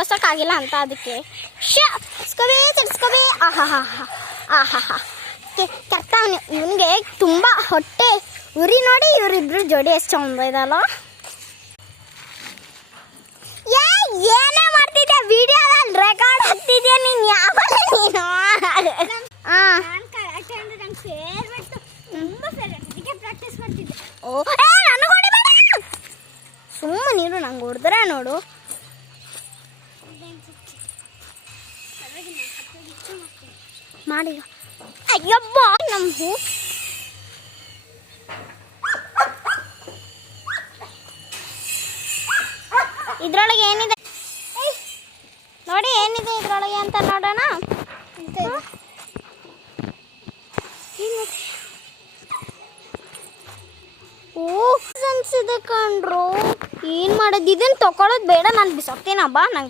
ಜೋಸಕ್ಕಾಗಿಲ್ಲ ಅಂತ ಅದಕ್ಕೆ ಚಡ್ಸ್ಕೊಬೇ ಆಹಾ ಕರೆಕ್ಟ ಇವನಿಗೆ ತುಂಬ ಹೊಟ್ಟೆ ಉರಿ ನೋಡಿ ಇವರಿಬ್ರು ಜೋಡಿ ಎಷ್ಟು ಚಂದ ಇದಲ್ಲ. ಏನೇ ಮಾಡ್ತಿದ್ದೆ ವಿಡಿಯೋದಲ್ಲಿ ರೆಕಾರ್ಡ್ ಹಾಕ್ತಿದ್ಯಾ ನೀನು ಯಾವಾಗ ನೀನು ಓ ನನಗೆ ಹೊಡಿಬೇಡ ಸುಮ್ಮನೆ ನೀರು ನಂಗೆ ಹೊಡೆದ್ರೆ ನೋಡು ಮಾಡಿ ಅಯ್ಯಬ್ಬ ನಮ್ಮ ಇದ್ರೊಳಗೆ ಏನಿದೆ ನೋಡಿ ಏನಿದೆ ಇದ್ರೊಳಗೆ ಅಂತ ನೋಡೋಣ. ಓ ಅನ್ಸಿದೆ ಕಣ್ರು ಏನು ಮಾಡೋದು ಇದನ್ನು ತಗೊಳ್ಳೋದು ಬೇಡ ನಾನು ಬಿಸಾಕ್ತೀನಬ್ಬ ನಂಗೆ